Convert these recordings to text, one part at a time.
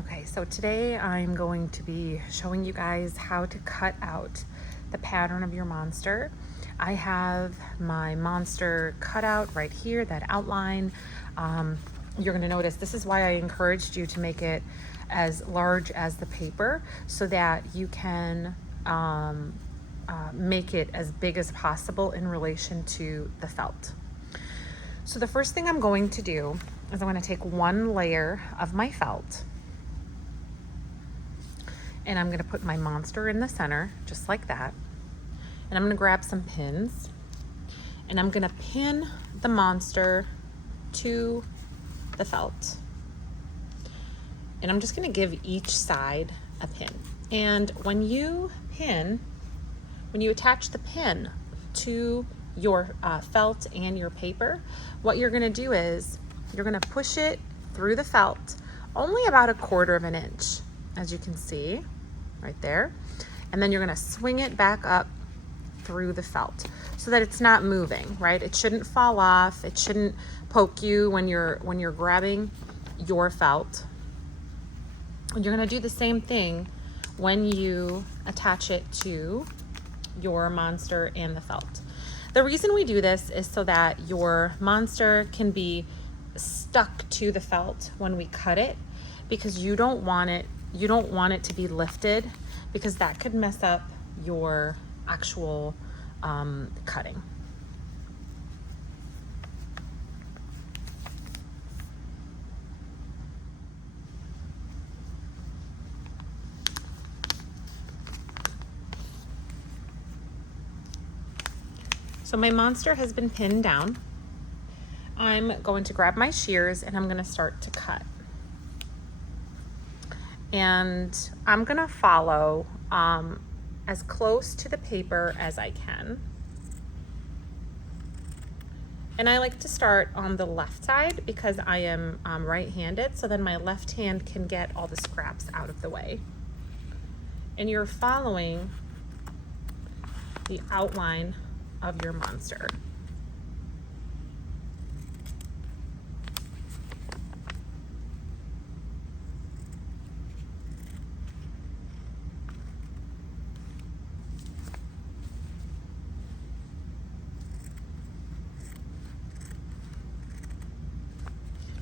Okay, so today I'm going to be showing you guys how to cut out the pattern of your monster. I have my monster cut out right here, that outline. You're going to notice this is why I encouraged you to make it as large as the paper so that you can make it as big as possible in relation to the felt. So the first thing I'm going to do is I'm going to take one layer of my felt, and I'm going to put my monster in the center, just like that. And I'm going to grab some pins, and I'm going to pin the monster to the felt. And I'm just going to give each side a pin. And when you attach the pin to your felt and your paper, what you're going to do is you're going to push it through the felt only about 1/4 inch, as you can see right there. And then you're going to swing it back up through the felt so that it's not moving, right? It shouldn't fall off. It shouldn't poke you when you're grabbing your felt. And you're going to do the same thing when you attach it to your monster and the felt. The reason we do this is so that your monster can be stuck to the felt when we cut it, because you don't want it to be lifted, because that could mess up your actual cutting. So my monster has been pinned down. I'm going to grab my shears and I'm going to start to cut. And I'm going to follow as close to the paper as I can. And I like to start on the left side because I am right-handed, so then my left hand can get all the scraps out of the way. And you're following the outline of your monster.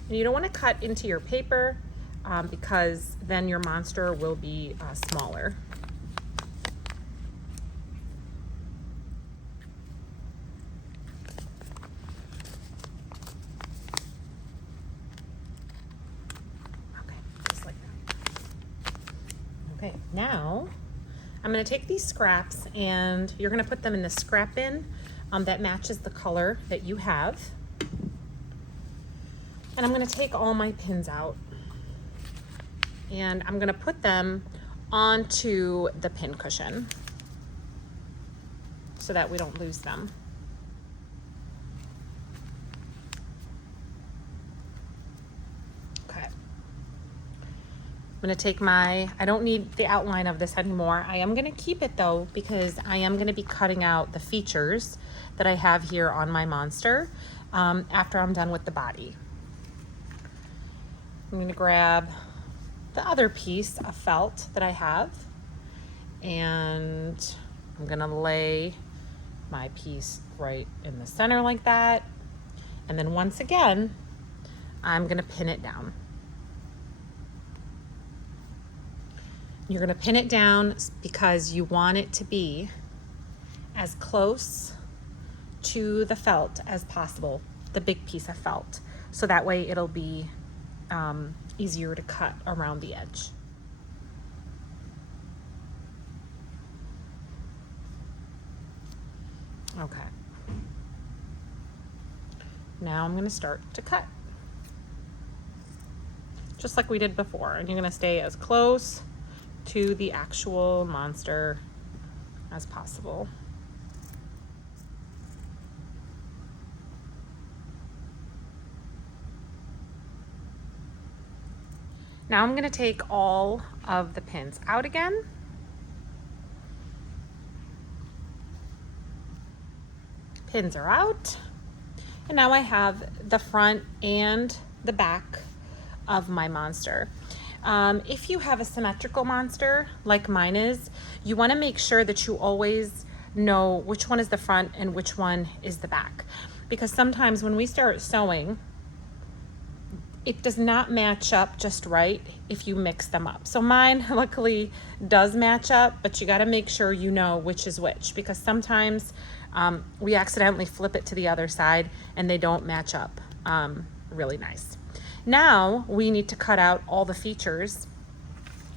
And you don't want to cut into your paper because then your monster will be smaller. Okay, just like that. Okay, now I'm going to take these scraps and you're going to put them in the scrap bin that matches the color that you have. And I'm going to take all my pins out and I'm going to put them onto the pin cushion so that we don't lose them. Okay. I'm going to take I don't need the outline of this anymore. I am going to keep it though, because I am going to be cutting out the features that I have here on my monster after I'm done with the body. I'm going to grab the other piece of felt that I have, and I'm going to lay my piece right in the center like that. And then once again, I'm going to pin it down. You're going to pin it down because you want it to be as close to the felt as possible, the big piece of felt, so that way it'll be easier to cut around the edge. Okay. Now I'm going to start to cut. Just like we did before. And you're going to stay as close to the actual monster as possible. Now I'm going to take all of the pins out again. Pins are out. And now I have the front and the back of my monster. If you have a symmetrical monster like mine is, you want to make sure that you always know which one is the front and which one is the back, because sometimes when we start sewing, it does not match up just right if you mix them up. So mine luckily does match up, but you got to make sure you know which is which, because sometimes we accidentally flip it to the other side and they don't match up really nice. Now we need to cut out all the features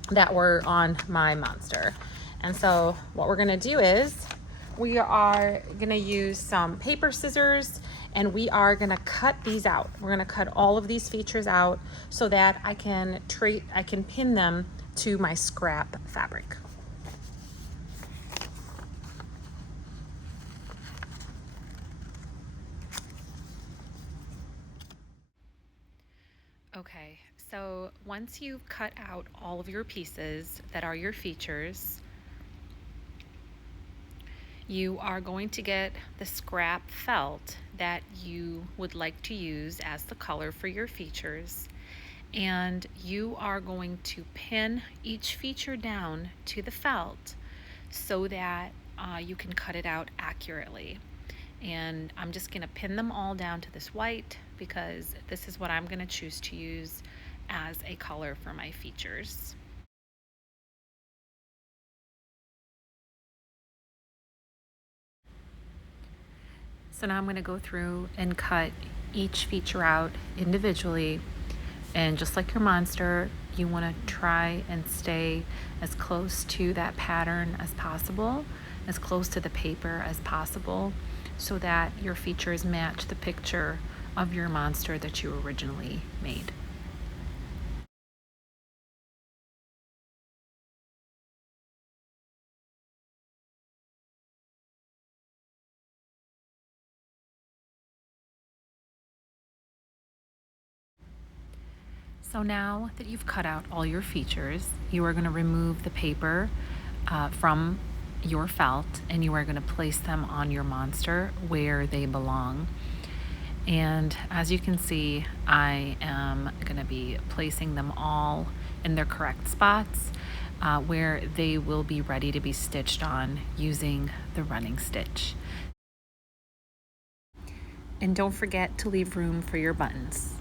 that were on my monster. And so what we're gonna do is we are gonna use some paper scissors and we are gonna cut these out. We're gonna cut all of these features out so that I can pin them to my scrap fabric. Okay, so once you've cut out all of your pieces that are your features, you are going to get the scrap felt that you would like to use as the color for your features, and you are going to pin each feature down to the felt so that you can cut it out accurately. And I'm just going to pin them all down to this white because this is what I'm going to choose to use as a color for my features. So now I'm going to go through and cut each feature out individually, and just like your monster, you want to try and stay as close to that pattern as possible, as close to the paper as possible, so that your features match the picture of your monster that you originally made. So now that you've cut out all your features, you are going to remove the paper from your felt, and you are going to place them on your monster where they belong. And as you can see, I am going to be placing them all in their correct spots where they will be ready to be stitched on using the running stitch. And don't forget to leave room for your buttons.